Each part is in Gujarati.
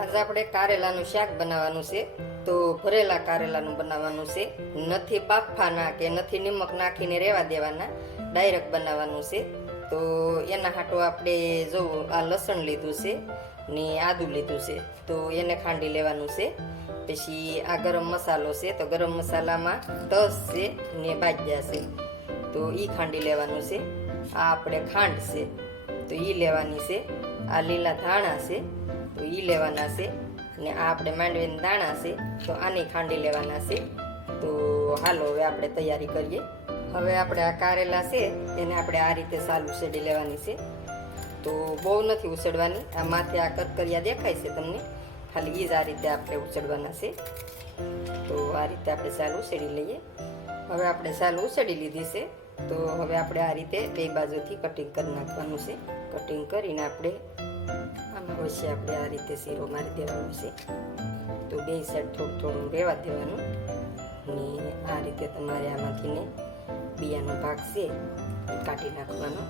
આજ આપણે કારેલાનું શાક બનાવવાનું છે. તો ભરેલા કારેલાનું બનાવવાનું છે. નથી બાફવાના કે નથી નિમક નાખીને રહેવા દેવાના, ડાયરેક્ટ બનાવવાનું છે. તો એના હાટું આપણે જો આ લસણ લીધું છે ને આદું લીધું છે, તો એને ખાંડી લેવાનું છે. પછી આ ગરમ મસાલો છે, તો ગરમ મસાલામાં તજ છે ને બાજ્યા છે, તો એ ખાંડી લેવાનું છે. આ આપણે ખાંડ છે તો એ લેવાની છે. આ લીલા ધાણા છે તો એ લેવાના છે. ને આ આપણે માંડવીના દાણા છે તો આની ખાંડી લેવાના છે. તો હાલો હવે આપણે તૈયારી કરીએ. હવે આપણે આ કારેલા છે એને આપણે આ રીતે સાલ ઉછેડી લેવાની છે. તો બહુ નથી ઉછળવાની, આ માથે આ કરકરિયા દેખાય છે તમને, ખાલી એ જ આ રીતે આપણે ઉછળવાના છે. તો આ રીતે આપણે સાલ ઉછેડી લઈએ. હવે આપણે સાલ ઉછેડી લીધી છે. તો હવે આપણે આ રીતે બે બાજુથી કટિંગ કરી નાખવાનું છે. કટિંગ કરીને આપણે આમાં વચ્ચે આપણે આ રીતે શીરો મારી દેવાનું છે. તો બે સાઈડ થોડું થોડું રહેવા દેવાનું. ને આ રીતે તમારે આમાંથી ને બિયાનો ભાગ છે એ કાઢી નાખવાનો.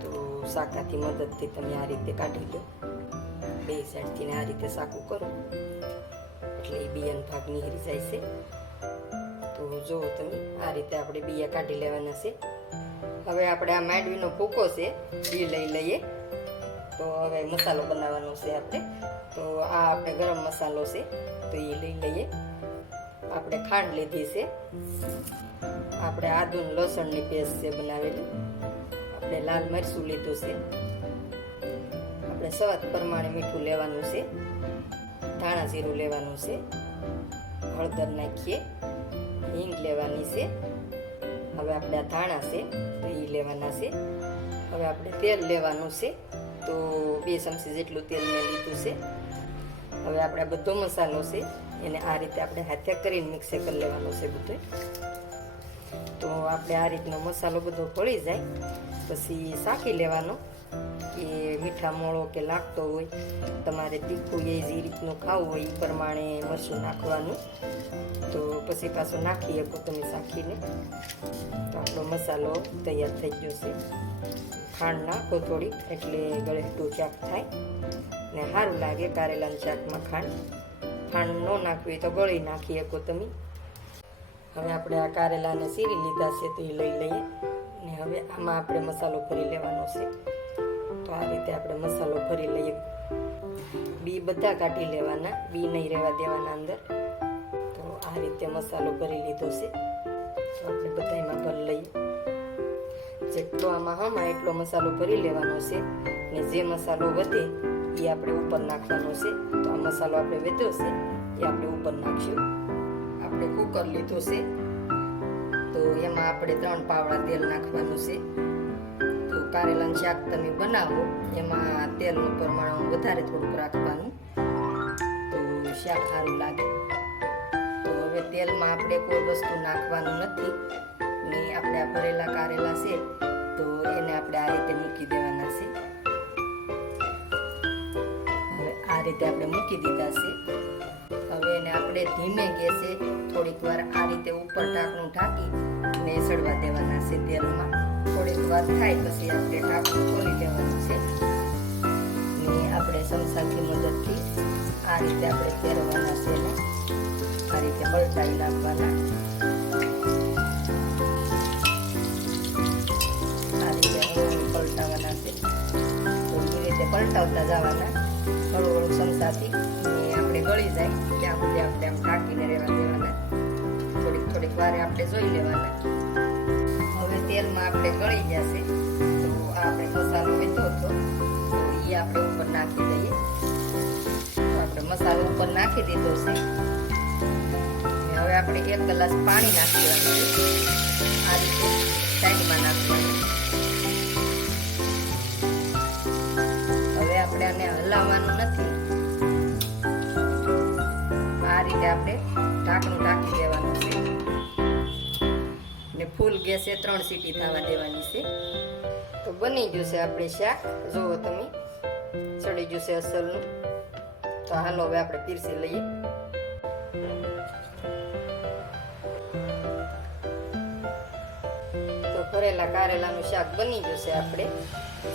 તો શાકાથી મદદથી તમે આ રીતે કાઢી લો. બે સાઈડથી ને આ રીતે સાકું કરો એટલે એ બિયાનો ભાગ નીકળી જાય છે. તો જુઓ તમે આ રીતે આપણે બિયા કાઢી લેવાના છે. હવે આપણે આ માંડવીનો ભૂકો છે એ લઈ લઈએ. તો હવે મસાલો બનાવવાનો છે આપણે. તો આ આપણે ગરમ મસાલો છે તો એ લઈ લઈએ. આપણે ખાંડ લીધી છે. આપણે આદુ ને લસણની પેસ્ટ છે બનાવેલી. આપણે લાલ મરચું લીધું છે. આપણે સ્વાદ પ્રમાણે મીઠું લેવાનું છે. ધાણા જીરું લેવાનું છે. હળદર નાખીએ. હિંગ લેવાની છે. હવે આપણે આ ધાણા છે તો એ લેવાના છે. હવે આપણે તેલ લેવાનું છે. તો 2 ચમચી જેટલું તેલ મેં લીધું છે. હવે આપણે બધો મસાલો છે એને આ રીતે આપણે હાથે કરીને મિક્સ કરી લેવાનો છે બધો. તો આપણે આ રીતનો મસાલો બધો ભળી જાય પછી શાકી લેવાનો કે મીઠા મોળો કે લાગતો હોય, તમારે તીખું એ જે રીતનું ખાવું હોય એ પ્રમાણે મરચું નાખવાનું. તો પછી પાછું નાખી શકો તમે શાકીને. તો આપણો મસાલો તૈયાર થઈ ગયો છે. ખાંડ નાખો થોડીક એટલે ગળેટું શાક થાય ને સારું લાગે કારેલાના શાકમાં. ખાંડ ન નાખવી તો ગળી નાખી શકો તમે. હવે આપણે આ કારેલાને સીરી લીધા છે તો એ લઈ લઈએ. ને હવે આમાં આપણે મસાલો ભરી લેવાનો છે. તો આ રીતે આપણે મસાલો ભરી લઈએ. બી બધા કાઢી લેવાના, બી નહીં રહેવા દેવાના અંદર. તો આ રીતે મસાલો ભરી લીધો છે. તો આપણે બધા એમાં ભરી લઈએ. જેટલો આમાં હમણાં એટલો મસાલો ભરી લેવાનો છે. ને જે મસાલો વધે એ આપણે ઉપર નાખવાનો છે. તો આ મસાલો આપણે વધ્યો છે એ આપણે ઉપર નાખશું. આપણે કુકર લીધું છે તો એમાં આપણે 3 પાવડા તેલ નાખવાનું છે. તો કારેલાનું શાક તમે બનાવો એમાં તેલનું પ્રમાણ વધારે થોડુંક રાખવાનું, તો શાક સારું લાગે. તો હવે તેલમાં આપણે કોઈ વસ્તુ નાખવાનું નથી. ને આપણે આ ભરેલા કારેલા છે તો એને આપણે આ રીતે મૂકી દેવાના છે. હવે આ રીતે આપણે મૂકી દીધા છે. હવે એને આપણે ધીમે ગેસે થોડીક વાર આ રીતે ઉપર ઢાંકણું ઢાંકી ને સડવા દેવાના છે તેલમાં. થોડીક વાર થાય પછી આપણે ઢાંકણું ખોલી દેવાનું છે. ને આપણે ચમચાની મદદથી આ રીતે આપણે ફેરવવાના છે ને આ રીતે પલટાવી નાખવાના. આ રીતે હળવું પલટાવવાના છે. તો એ રીતે પલટાવતા જવાના હળવું હળવું ચમચાથી. આપણે ગળી જાય ત્યાં સુધી આપણે આમ ઢાંકીને રહેવા દેવાના. થોડીક વારે આપણે જોઈ લેવાના. હવે તેલમાં આપણે ગળી જશે તો આપણે મસાલો વેચો હતો તો એ આપણે ઉપર નાખી દઈએ. તો આપણે મસાલો ઉપર નાખી દીધો છે. હવે આપણે 1 ગ્લાસ પાણી નાખી દેવાનું છે. આ રીતે સાઈડમાં નાખવાનું. હવે આપણે આને હલાવવાનું નથી. આ રીતે આપણે ઢાંકણું ઢાંકી દેવાનું છે. ને ફૂલ ગેસે 3 સીટી થવા દેવાની છે. તો બની ગયું છે આપણે શાક. જુઓ તમે ચડી ગયું છે અસલનું. તો હાલો હવે આપણે પીરસી લઈએ. તો ભરેલા કારેલાનું શાક બની ગયું છે આપણે.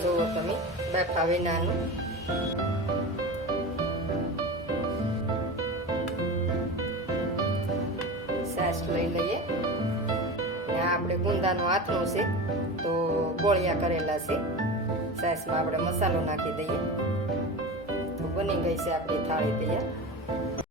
જુઓ તમે બાફા વિનાનું. છાશ લઈ લઈએ. ને આ આપણે ગુંદાનું આથણું છે, તો ગોળિયા કરેલા છે. છાશમાં આપણે મસાલો નાખી દઈએ. તો બની ગઈ છે આપણી થાળી તૈયાર.